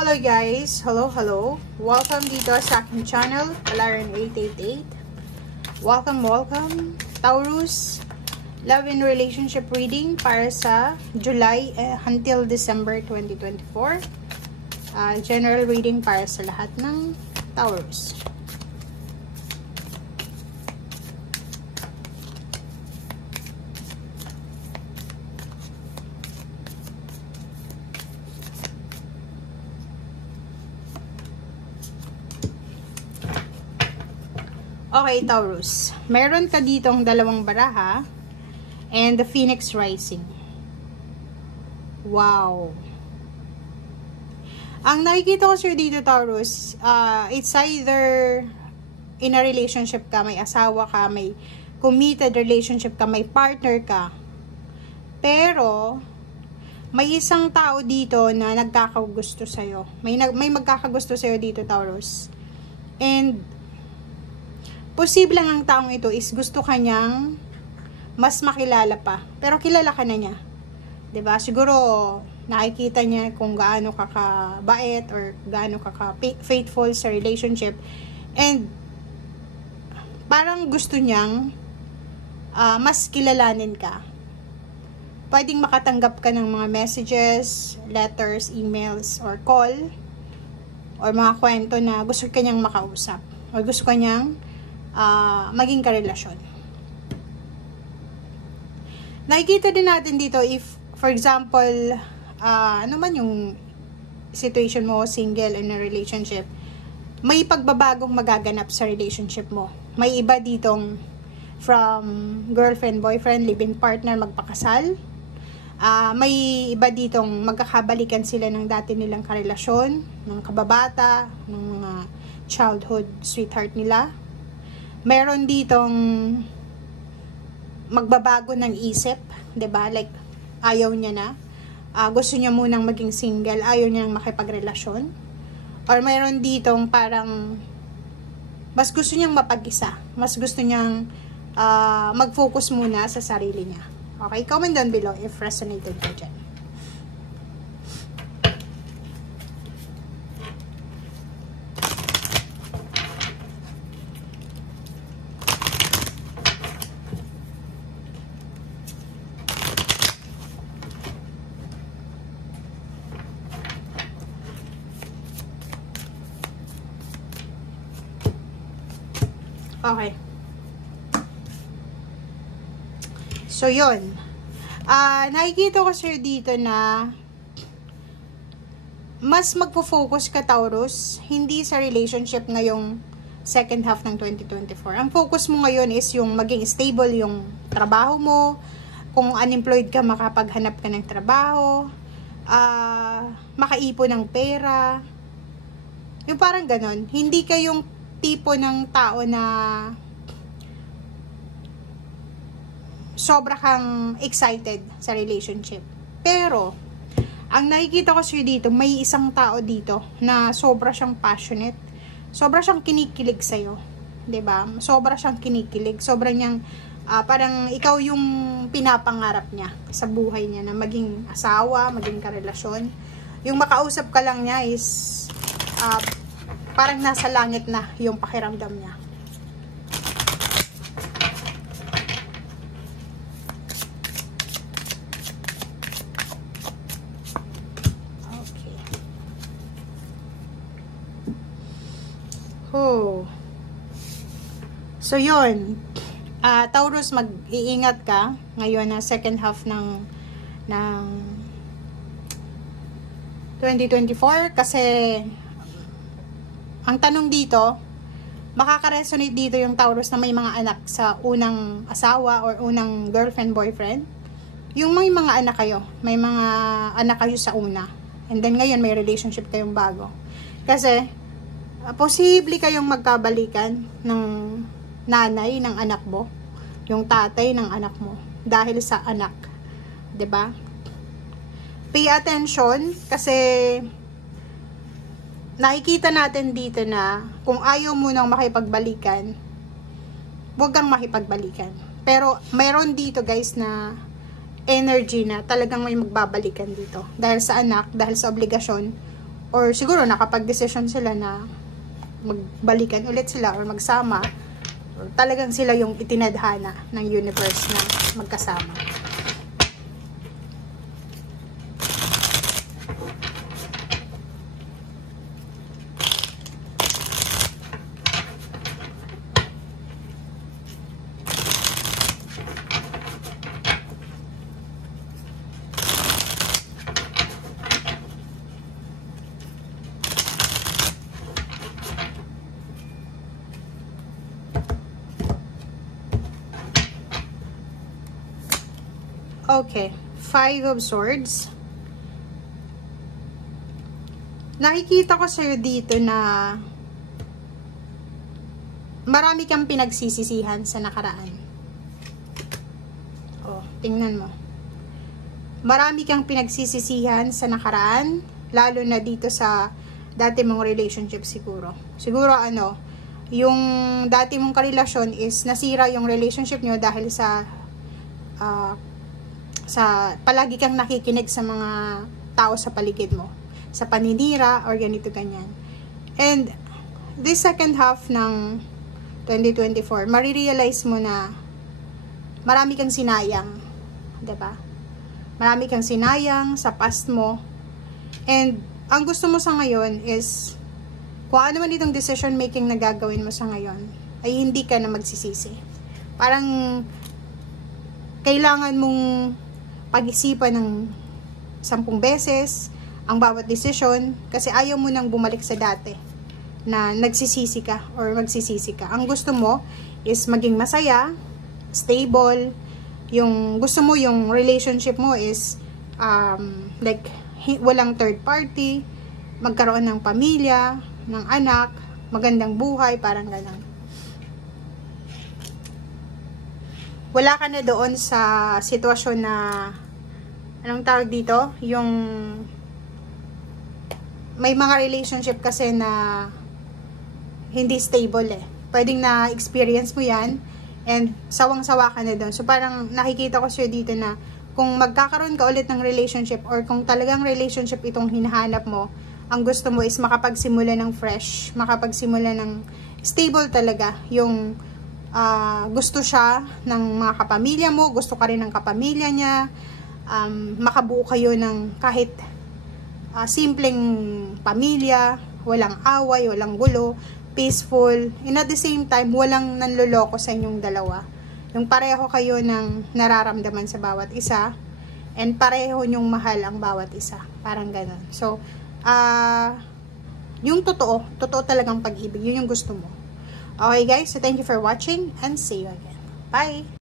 Hello guys! Hello! Welcome dito sa aking channel, Alaran888. Welcome! Taurus, love and relationship reading para sa July until December 2024. General reading para sa lahat ng Taurus. Okay, Taurus. Meron ka ditong dalawang baraha and the Phoenix Rising. Wow. Ang nakikita ko sir dito, Taurus, it's either in a relationship ka, may asawa ka, may committed relationship ka, may partner ka. Pero, may isang tao dito na nagkakagusto sa'yo. May magkakagusto sa'yo dito, Taurus. And, posible ang taong ito is gusto kanyang mas makilala pa. Pero kilala ka na niya. 'Di ba? Siguro nakikita niya kung gaano ka kabait or gaano ka faithful sa relationship. And parang gusto niyang mas kilalanin ka. Pwedeng makatanggap ka ng mga messages, letters, emails, or call, or mga kwento na gusto kanyang makausap. Or gusto kanyang maging karelasyon. Nakikita din natin dito if, for example, ano man yung situation mo, single in a relationship, may pagbabagong magaganap sa relationship mo. May iba ditong from girlfriend, boyfriend, live-in partner, magpakasal. May iba ditong magkakabalikan sila ng dati nilang karelasyon, ng kababata, ng mga childhood sweetheart nila. Meron ditong magbabago ng isip, 'di ba? Like ayaw niya na. Gusto niya munang maging single, ayaw niyang makipagrelasyon. Or meron ditong parang mas gusto niyang mapag-isa. Mas gusto niyang mag-focus muna sa sarili niya. Okay, comment down below if resonated ka dyan. Okay. So, yun. Nakikita ko sir dito na mas magpo-focus ka, Taurus, hindi sa relationship ngayong second half ng 2024. Ang focus mo ngayon is yung maging stable yung trabaho mo. Kung unemployed ka, makapaghanap ka ng trabaho. Makaipon ng pera. Yung parang ganon. Hindi ka yung tipo ng tao na sobra kang excited sa relationship. Pero, ang nakikita ko sa'yo dito, may isang tao dito na sobra siyang passionate. Sobra siyang kinikilig sa'yo. 'Di ba? Sobra siyang kinikilig. Sobra niyang, parang ikaw yung pinapangarap niya sa buhay niya na maging asawa, maging karelasyon. Yung makausap ka lang niya is, parang nasa langit na yung pakiramdam niya. Okay. So, yun. Taurus, mag-iingat ka ngayon na second half ng 2024 kasi ang tanong dito, makaka-resonate dito yung Taurus na may mga anak sa unang asawa or unang girlfriend, boyfriend. Yung may mga anak kayo, may mga anak kayo sa una. And then ngayon may relationship kayong bago. Kasi, posible kayong magkabalikan ng nanay ng anak mo, yung tatay ng anak mo, dahil sa anak. 'Di ba? Pay attention kasi nakikita natin dito na kung ayaw mo nang makipagbalikan, huwag kang makipagbalikan. Pero mayroon dito guys na energy na talagang may magbabalikan dito. Dahil sa anak, dahil sa obligasyon, or siguro nakapag-decision sila na magbalikan ulit sila or magsama, or talagang sila yung itinadhana ng universe na magkasama. Okay, 5 of Swords. Nakikita ko sa'yo dito na marami kang pinagsisisihan sa nakaraan. Oh, tingnan mo. Marami kang pinagsisisihan sa nakaraan, lalo na dito sa dati mong relationship siguro. Siguro yung dati mong karelasyon is nasira yung relationship nyo dahil sa palagi kang nakikinig sa mga tao sa paligid mo, sa paninira or ganito ganyan. And this second half ng 2024, marirealize mo na marami kang sinayang, 'di ba? Marami kang sinayang sa past mo. And ang gusto mo sa ngayon is kung ano man itong decision making na gagawin mo sa ngayon, ay hindi ka na magsisisi. Parang kailangan mong pag-isipan ng 10 beses ang bawat desisyon kasi ayaw mo nang bumalik sa dati na nagsisisi ka or magsisisi ka. Ang gusto mo is maging masaya, stable, yung gusto mo yung relationship mo is like walang third party, magkaroon ng pamilya, ng anak, magandang buhay, parang ganun. Wala ka na doon sa sitwasyon na, anong tawag dito? Yung, may mga relationship kasi na hindi stable eh. Pwedeng na-experience mo yan, and sawang-sawa ka na doon. So, parang nakikita ko sa'yo dito na, kung magkakaroon ka ulit ng relationship, or kung talagang relationship itong hinahanap mo, ang gusto mo is makapagsimula ng fresh, makapagsimula ng stable talaga, yung gusto siya ng mga kapamilya mo, gusto ka rin ng kapamilya niya, makabuo kayo ng kahit simpleng pamilya, walang away, walang gulo, peaceful, and at the same time, walang nanloloko sa inyong dalawa. Yung pareho kayo ng nararamdaman sa bawat isa, and pareho nyong mahal ang bawat isa. Parang ganun. So, yung totoo talagang pag-ibig, yun yung gusto mo. Okay guys, so thank you for watching and see you again. Bye!